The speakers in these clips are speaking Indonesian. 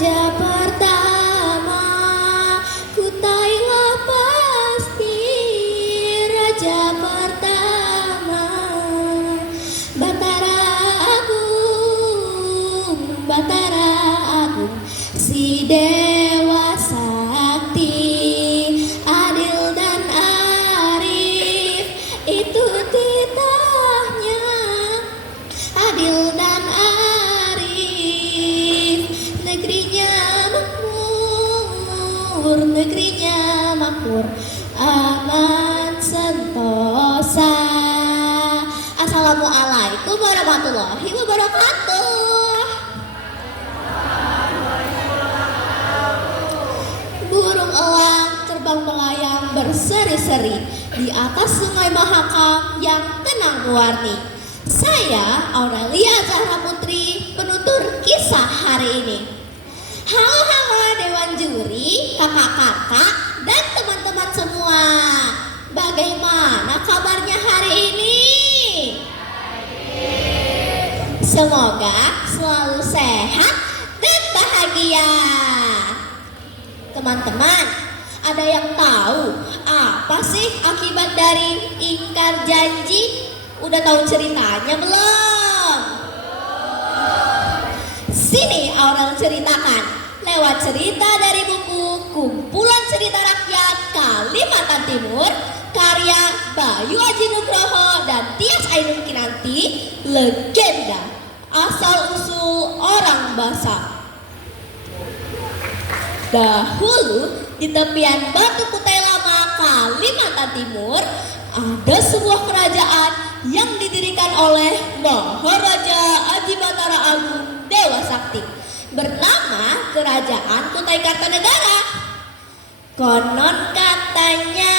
Raja pertama, Kutailah pasti raja pertama. Batara Agung, Batara Agung, si dewa sakti, adil dan arif, itu titahnya. Adil dan arif, negerinya makmur, negerinya makmur, aman sentosa. Assalamualaikum warahmatullahi wabarakatuh. Burung elang terbang melayang berseri-seri di atas sungai Mahakam yang tenang warni. Saya Aurelia Zahra Putri, penutur kisah hari ini. Halo Dewan Juri, kakak-kakak, dan teman-teman semua. Bagaimana kabarnya hari ini? Semoga selalu sehat dan bahagia. Teman-teman, ada yang tahu apa sih akibat dari ingkar janji? Udah tahu ceritanya belum? Sini Aurel ceritakan lewat cerita dari buku Kumpulan Cerita Rakyat Kalimantan Timur karya Bayu Aji Nugroho dan Tias Ainun Kinanti, Legenda Asal Usul Orang Basak. Dahulu di tepian Batu Kutai Lama, Kalimantan Timur, ada sebuah kerajaan yang didirikan oleh Maharaja Aji Batara Agung Dewa Sakti bernama Kerajaan Kutai Kartanegara. Konon katanya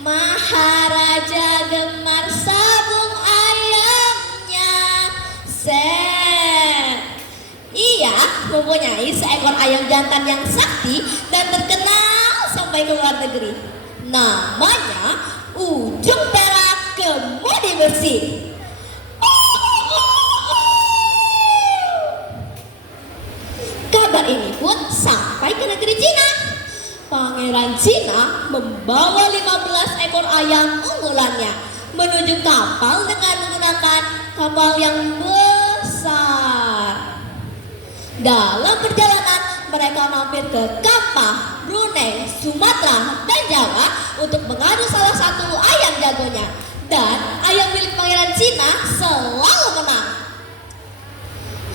Maharaja gemar sabung ayamnya. Ia mempunyai seekor ayam jantan yang sakti dan terkenal sampai ke luar negeri. Namanya Ujung Perak Kemudi Bersih. Kabar ini pun sampai ke negeri Cina. Pangeran Cina membawa 15 ekor ayam unggulannya menuju kapal dengan menggunakan kapal yang besar. Dalam perjalanan mereka mampir ke Kampah, Brunei, Sumatera, dan Jawa untuk mengadu salah satu ayam jagonya. Dan ayam milik Pangeran Cina selalu menang.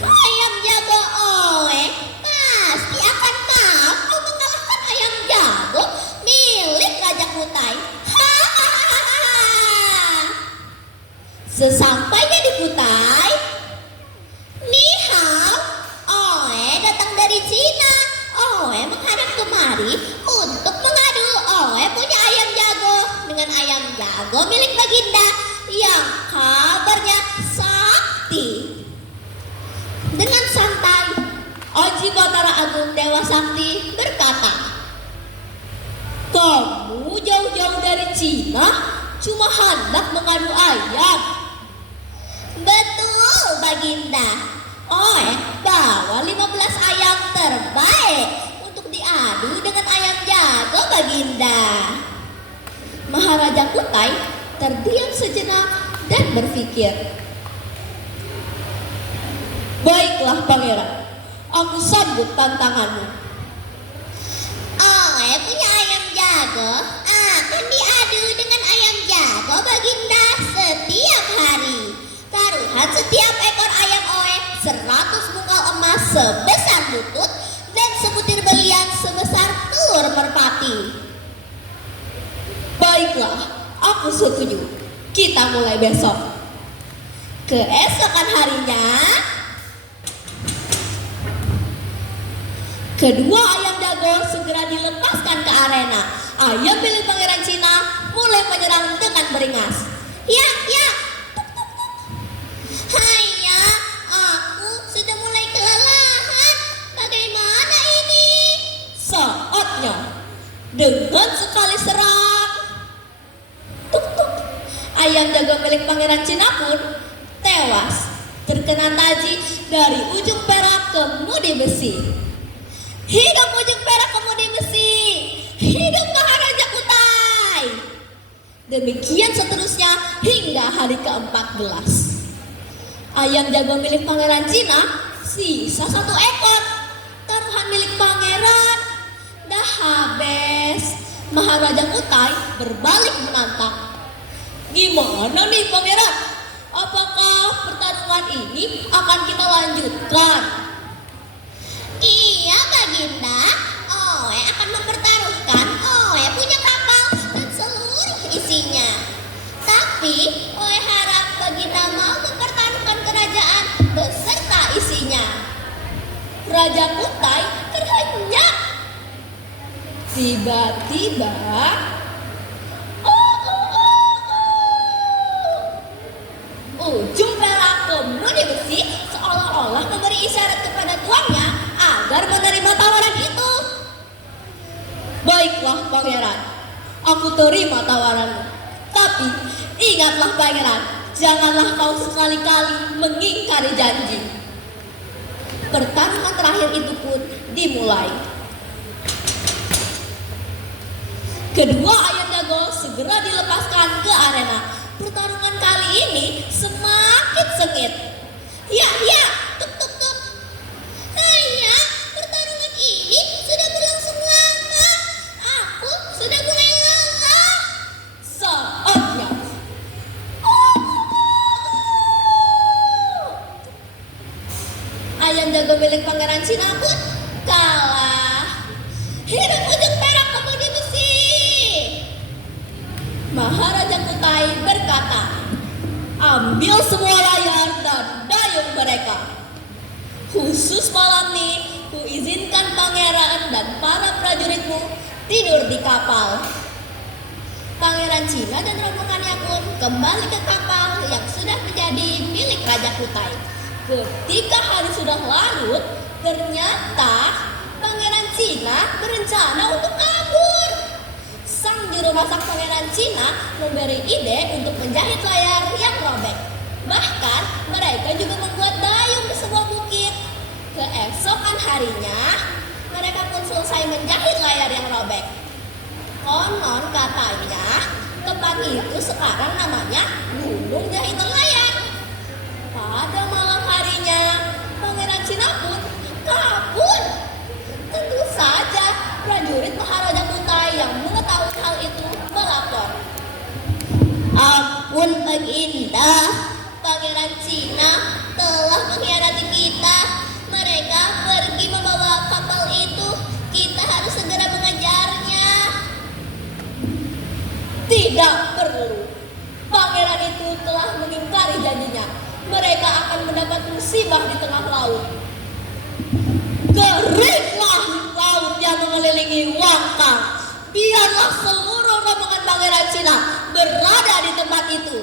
Ayam jago Oe pasti akan mampu mengalahkan ayam jago milik Raja Kutai. Sesampainya di Kutai, ni hao, Oe datang dari Cina. Oe menghadap kemari untuk mengadu. Oe punya ayam jago dengan ayam jago milik Baginda yang kabarnya sakti. Dengan santai, Aji Batara Agung Dewa Sakti berkata, "Kamu jauh-jauh dari Cina cuma hendak mengadu ayam." "Betul, Baginda. Oe bawa 15 ayam terbaik untuk diadu dengan ayam jago Baginda." Maharaja Kutai terdiam sejenak dan berpikir, "Baiklah Pangeran, aku sambut tantanganmu." "Oe punya ayam jago akan diadu dengan ayam jago Baginda setiap hari. Taruhan setiap ekor ayam Oe 100 bungkal emas sebesar lutut dan sebutir berlian sebesar telur merpati." "Baiklah, aku setuju. Kita mulai besok." Keesokan harinya, kedua ayam jago segera dilepaskan ke arena. Ayam milik Pangeran Cina mulai menyerang dengan beringas. "Ya, ya, tuk, tuk, tuk. Hanya, aku sudah mulai kelelahan. Bagaimana ini?" Saatnya dengan sekali serang, tuk, tuk, ayam jago milik Pangeran Cina pun tewas terkena taji dari ujung perak ke mudi besi. Hidup ujung perak kemudi besi. Hidup Maharaja Kutai. Demikian seterusnya hingga hari ke-14. Ayam jago milik Pangeran Cina sisa 1 ekor. Taruhan milik pangeran dah habis. Maharaja Kutai berbalik menantang. Gimana nih pangeran? Apakah pertarungan ini akan kita lanjutkan? Iya Baginda, Oe akan mempertaruhkan Oe punya kapal dan seluruh isinya. Tapi Oe harap Baginda mau mempertaruhkan kerajaan beserta isinya. Raja Kutai terhenyak. Tiba-tiba ujung perak kemudi besi seolah-olah memberi isyarat kepada tuannya agar menerima tawaran itu. Baiklah pangeran, aku terima tawaranmu. Tapi ingatlah pangeran, janganlah kau sekali-kali mengingkari janji. Pertarungan terakhir itu pun dimulai. Kedua ayam jago segera dilepaskan ke arena. Pertarungan kali ini semakin sengit. Ya, tuk tuk tuk. Hanya pertarungan ini sudah berlangsung lama. Aku sudah mulai lelah. Saatnya. Ayam jago milik Pangeran Cina pun kalah. Hidup ujung perak kemudi besi. Maharaja Kutai berkata, ambil semua layar dan dayung mereka. Khusus malam ini, kuizinkan pangeran dan para prajuritmu tidur di kapal. Pangeran Cina dan rombongannya pun kembali ke kapal yang sudah menjadi milik Raja Kutai. Ketika hari sudah larut, ternyata Pangeran Cina berencana untuk kabur. Sang juru masak Pangeran Cina memberi ide untuk menjahit layar yang robek. Bahkan mereka juga membuat dayung di sebuah bukit. Keesokan harinya mereka pun selesai menjahit layar yang robek. Konon katanya tempat itu sekarang namanya Gunung Jahitan Layar. Pada malam harinya Pangeran Cina pun kabur. Tentu saja prajurit Maharaja Kutai yang mengetahui hal itu melapor. Ampun Baginda, Pangeran Cina telah mengkhianati kita. Mereka pergi membawa kapal itu. Kita harus segera mengejarnya. Tidak perlu. Pangeran itu telah mengingkari janjinya. Mereka akan mendapat musibah di tengah laut. Keringlah laut yang mengelilingi Wangkang. Biarlah seluruh rombongan Pangeran Cina berada di tempat itu.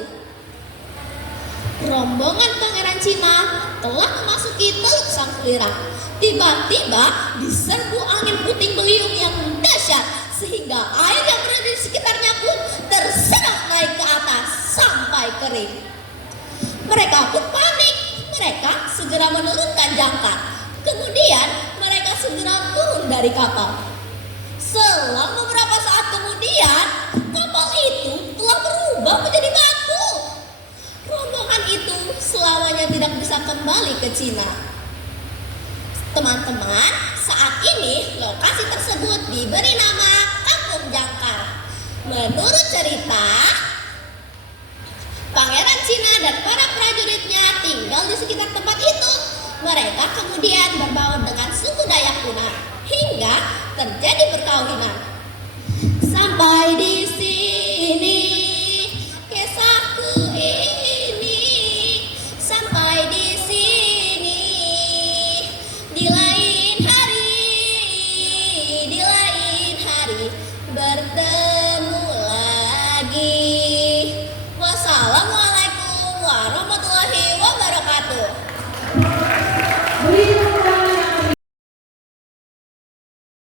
Rombongan Pangeran Cina telah memasuki Teluk Sangkulirang. Tiba-tiba diserbu angin puting beliung yang dahsyat sehingga air yang berada di sekitarnya pun terserap naik ke atas sampai kering. Mereka pun panik. Mereka segera menurunkan jangkar. Kemudian mereka segera turun dari kapal. Selang beberapa saat kemudian, kapal itu telah berubah menjadi batu. Rombongan itu selamanya tidak bisa kembali ke Cina. Teman-teman, saat ini lokasi tersebut diberi nama Kampung Jangkar. Menurut cerita, Pangeran Cina dan para prajuritnya tinggal di sekitar tempat itu. Mereka kemudian berbaur dengan suku Dayak Kunar hingga terjadi perkawinan. Sampai di sini